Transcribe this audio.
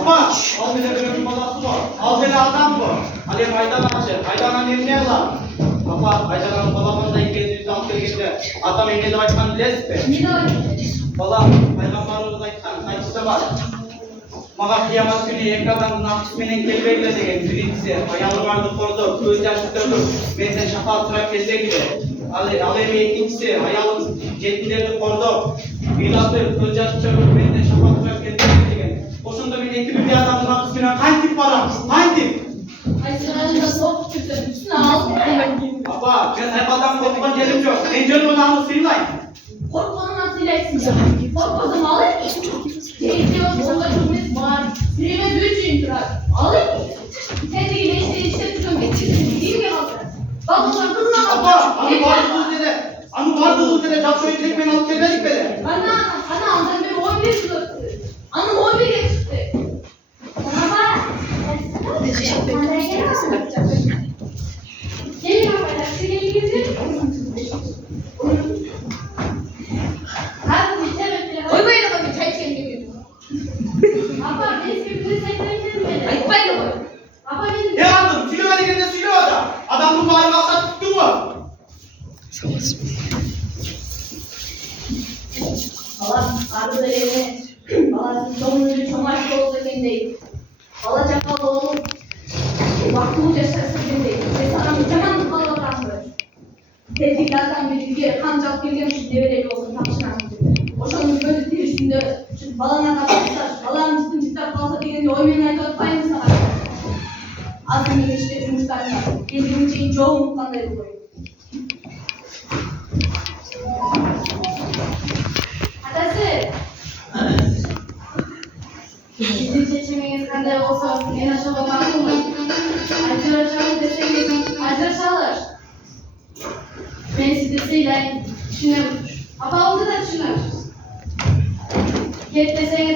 Apa, al bir de gönül balası var. Al bir adam bu. Ali Aydan açı. Aydan'ın yerine lan. Apa, Aydan'ın balağını da İngilizce zamkır gitti. Adam İngilizce başkan lesbe. Bala, Peygamberimiz aytsa var. Mağa kıyamet günü ekrandan nafsmenin kelbeyle degen birincisi. Ayağını vardı korudu, göz yaşlıktırdı. Benden şafaat sıra kese gibi. Alemi ikincisi, ayağını jetkilerini korudu. Milatı, göz yaşlıktırdı. Benden şafaat sıra kese gibi. Oşunda bir ekibi bir adamın nafsmenen hangi tip var? Hangi tip? Ay sen de sok çıktın. Üstüne al. Apa, ben hep adam korkman gelim yok. Ben canım onu anlatayım. Korkmanın nasıl ilersin? Korkmadım alayım. Keyifli yok, onda cümlesi var. Süreme düğüç indirar. Alayım. Sen de iyileştir, tutum. Değil mi yapalım? Bak onlar kızına Apa, anı var bulduğu Anı var bulduğu Capsoyu direkt beni alıp gelmedik beni. Ana, andan beri 11 yıl. Anam 11 yaşında. Bana bak. Gelin arkadaşlar, gelin gezin. Hadi bir sebepleri var. Oy böyle bakın çay içelim gibi. Apa biz birbirine sekretelim beni. Ay böyle koy. Apa benim. Ne aldın? Siliveri yerine Siliveri'de. Adam bu bari maksat tuttu mu? Allah arada evine. Allah siz sonuncu çomaşlı olsa kendeyim. Allah çakal oğlum. Vakti uçaşlarsa kendeyim. Ve sana mükemmel Allah bırakmıyor. Tebriklerden bir bilgi, ancak bilgemiş devreli olsun tapışınan gibi. Boşanmış böyle tirişinde, şu balana kapatırlar, balanın üstün cidden kalsa birinde oymayan ayda payını sana. Azim ilişki cumhurlarına, bildiğim için çoğu mutlanları koyuyor. Atası! Bizim seçimimiz kadar olsa en aşağı bakar mı? Arkadaşlar deseniz, arkadaşlar. Ben sizesiyle düşünüyorum. Apa oldu da düşünüyorum. Yetmesen